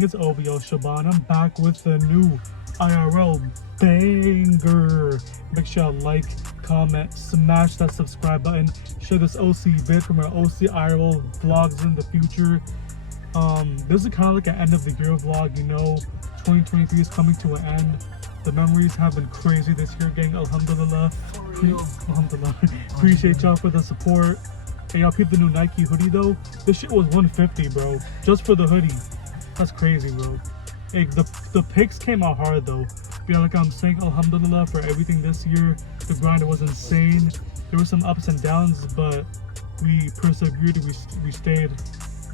gang, it's OVO Shaban. I'm back with a new IRL banger. Make sure you like, comment, smash that subscribe button, share this OC vid from our OC IRL vlogs in the future. This is kind of like an end of the year vlog, you know. 2023 is coming to an end. The memories have been crazy this year, gang. Alhamdulillah. Alhamdulillah. Appreciate y'all for the support. Hey, y'all peep the new Nike hoodie though. This shit was $150, bro, just for the hoodie. That's crazy, bro. Hey, the pics came out hard though. Yeah, like I'm saying, alhamdulillah for everything this year. The grind was insane. There were some ups and downs, but we persevered. We stayed.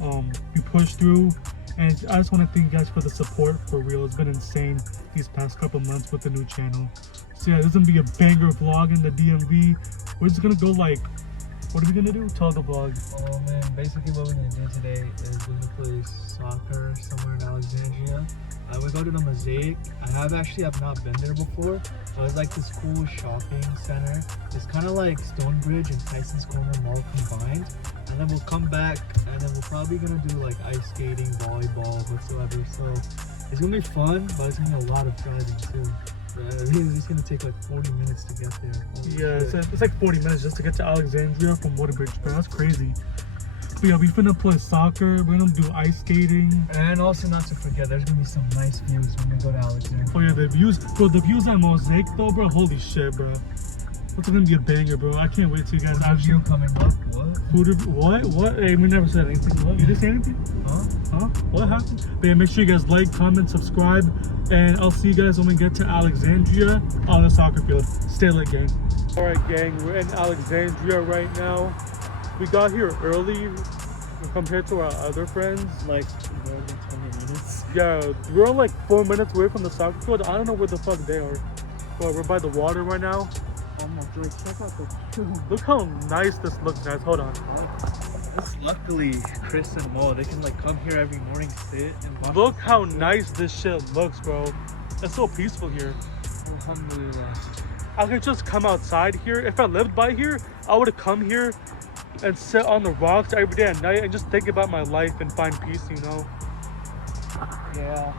We pushed through. And I just want to thank you guys for the support, for real. It's been insane these past couple months with the new channel. So yeah, this is gonna be a banger vlog in the DMV. We're just gonna go like, what are we gonna do? Tell the vlog. Oh man, basically what we're gonna do today is we're gonna play soccer somewhere in Alexandria. We go to the Mosaic. I have not been there before. So it's like this cool shopping center. It's kind of like Stonebridge and Tyson's Corner Mall combined. And then we'll come back and then we're probably gonna do like ice skating, volleyball, whatsoever. So it's gonna be fun, but it's gonna be a lot of driving too. It's gonna take like 40 minutes to get there. Yeah, it's like 40 minutes just to get to Alexandria from Waterbridge, bro. That's crazy. But yeah, we finna play soccer. We're gonna do ice skating. And also not to forget, there's gonna be some nice views when we go to Alexandria. Oh yeah, the views, bro. The views at Mosaic though, bro. Holy shit, bro. That's gonna be a banger, bro. I can't wait till you guys actually coming up. What? What? Hey, we never said anything. What? You didn't say anything? Huh? What happened? But yeah, make sure you guys like, comment, subscribe, and I'll see you guys when we get to Alexandria on the soccer field. Stay lit, gang. All right, gang. We're in Alexandria right now. We got here early compared to our other friends. Like more than 20 minutes. Yeah, we're like 4 minutes away from the soccer field. I don't know where the fuck they are. But we're by the water right now. Oh my god, check out the Look how nice this looks, guys. Hold on. Luckily, Chris and Mo, they can like come here every morning, sit and watch. Look how nice this shit looks, bro. It's so peaceful here. Alhamdulillah. I could just come outside here. If I lived by here, I would have come here and sit on the rocks every day at night and just think about my life and find peace, you know? Yeah.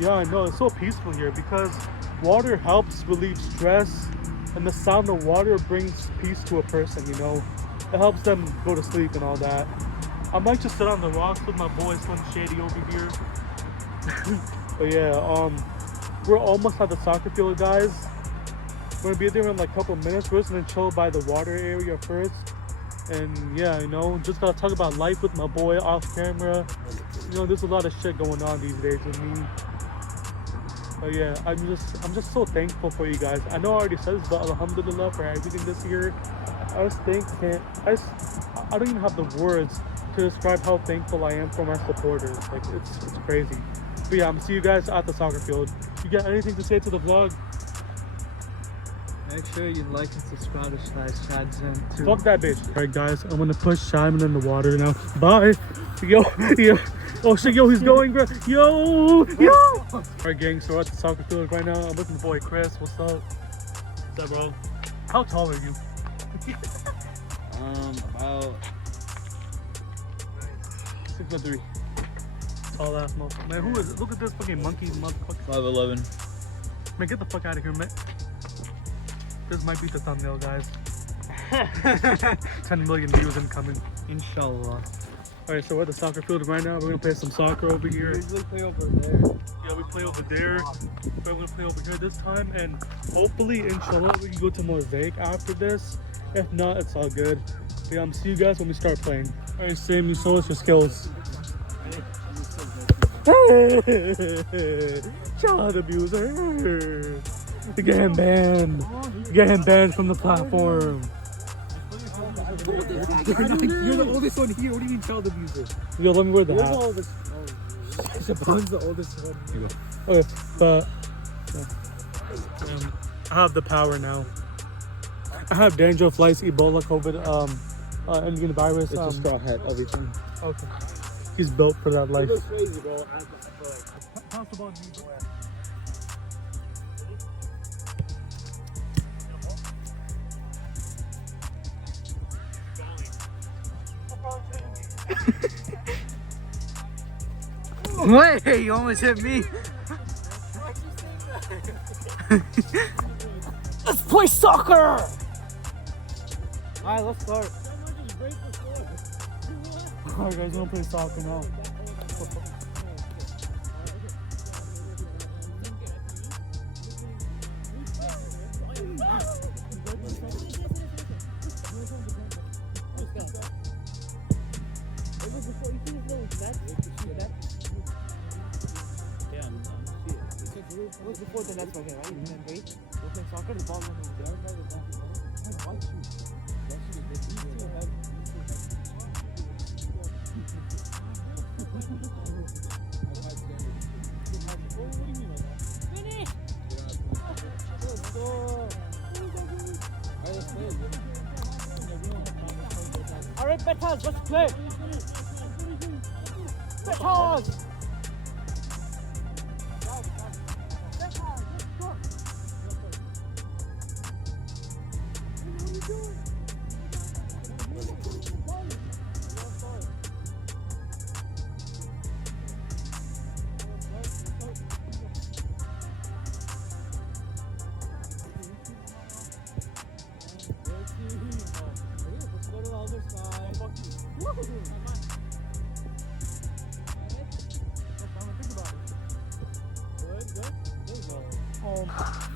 Yeah, I know. It's so peaceful here because water helps relieve stress, and the sound of water brings peace to a person, you know? It helps them go to sleep and all that. I might just sit on the rocks with my boy Slim Shady over here. But yeah, we're almost at the soccer field, guys. We're gonna be there in like a couple minutes. We're just gonna chill by the water area first. And yeah, you know, just gotta talk about life with my boy off camera. You know, there's a lot of shit going on these days with me. But yeah, I'm just so thankful for you guys. I know I already said this, but alhamdulillah for everything this year. I don't even have the words to describe how thankful I am for my supporters. Like it's crazy. But yeah, I'm gonna see you guys at the soccer field. You got anything to say to the vlog? Make sure you like and subscribe to Shadzen too. Fuck that bitch. Alright guys, I'm gonna push Simon in the water now. Bye. Yo. Oh shit, yo, he's going, bro. Yo. Alright gang, so we're at the soccer field right now. I'm with my boy Chris. What's up? What's up, bro? How tall are you? About 6'3". Tall ass motherfucker. Man, who is it? Look at this fucking monkey motherfucker. 5'11". Man, get the fuck out of here, man. This might be the thumbnail, guys. 10 million views incoming. Inshallah. Alright, so we're at the soccer field right now. We're gonna play some soccer over here. We usually play over there. Yeah, we play over there. We're gonna play over here this time, and hopefully, inshallah, we can go to Mosaic after this. If not, it's all good. But yeah, I'm see you guys when we start playing. Alright, Sam, show us your skills. Child abuser. Get him banned. Get him banned from the platform. You're the oldest one here. What do you mean child abuser? Yo, let me wear the You're hat. the oldest. Shaban's the oldest one. Here you go. Okay, but yeah. I have the power now. I have dandruff, lice, Ebola, COVID, Indian virus. It's a straw hat, everything. Okay. He's built for that life. It goes crazy, bro. Pass the ball to me, bro. Wait, you almost hit me. Let's play soccer! Alright, let's start. Alright guys, we're gonna play soccer now. What's before the nets right here, right? You can wait. We're playing soccer, the ball is over there. Alright, Betas, let's play! Betas!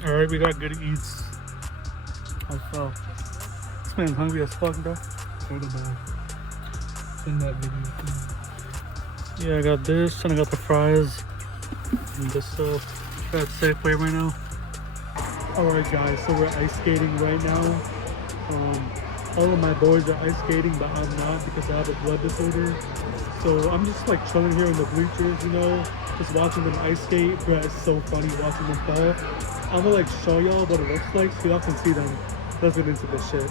Alright, we got good eats. I fell. This man's hungry as fuck, bro. Send that video. Yeah, I got this, and I got the fries. And this stuff. Got Safeway right now. Alright guys, so we're ice skating right now. All of my boys are ice skating, but I'm not because I have a blood disorder. So I'm just like chilling here in the bleachers, you know, just watching them ice skate. But it's so funny watching them fall. I'm gonna like show y'all what it looks like so y'all can see them. Let's get into this shit.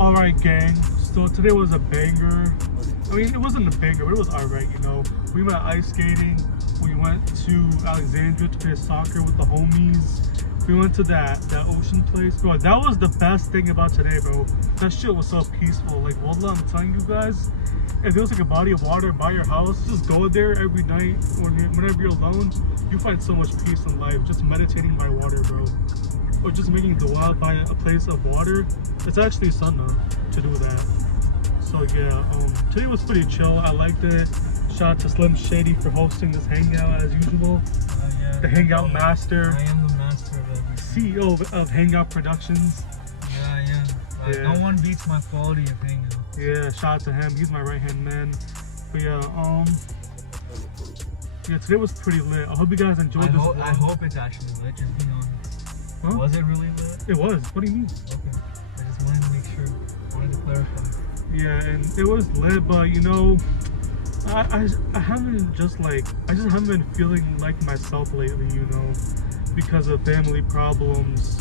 Alright gang, so today was a banger. I mean, it wasn't a banger, but it was alright, you know. We went ice skating, we went to Alexandria to play soccer with the homies. We went to that ocean place. Bro, that was the best thing about today, bro. That shit was so peaceful. Like, wallah, I'm telling you guys, if there was like a body of water by your house, just go there every night or whenever you're alone. You find so much peace in life, just meditating by water, bro. Or just making dua by a place of water. It's actually sunnah to do that. So yeah, today was pretty chill. I liked it. Shout out to Slim Shady for hosting this hangout as usual. Yeah, The hangout master. I am the master of everything. CEO of Hangout Productions. Yeah, I am. Like, Yeah. no one beats my quality of hangout. Yeah, shout out to him. He's my right hand man. But yeah, today was pretty lit. I hope you guys enjoyed this vlog. I hope it's actually lit, just being honest. Huh? Was it really lit? It was. What do you mean? Okay. I just wanted to make sure. Wanted to clarify. Yeah, and it was lit, but you know, I haven't I just haven't been feeling like myself lately, you know, because of family problems,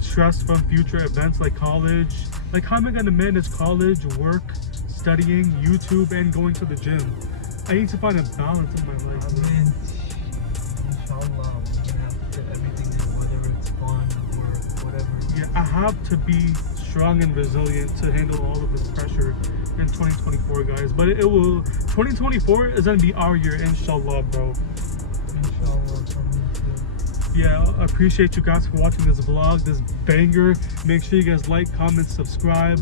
stress from future events like college. Like, how am I gonna manage college, work, studying, YouTube, and going to the gym? I need to find a balance in my life. I mean, inshallah, we're gonna have to get everything in, whether it's fun or whatever. Yeah, I have to be strong and resilient to handle all of this pressure in 2024, guys. But it will. 2024 is gonna be our year, inshallah, bro. Inshallah, from me too. Yeah, I appreciate you guys for watching this vlog, this banger. Make sure you guys like, comment, subscribe.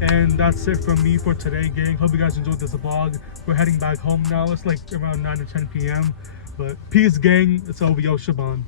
And that's it from me for today, gang. Hope you guys enjoyed this vlog. We're heading back home now. It's like around 9 or 10 p.m. But peace, gang. It's OVO Shaban.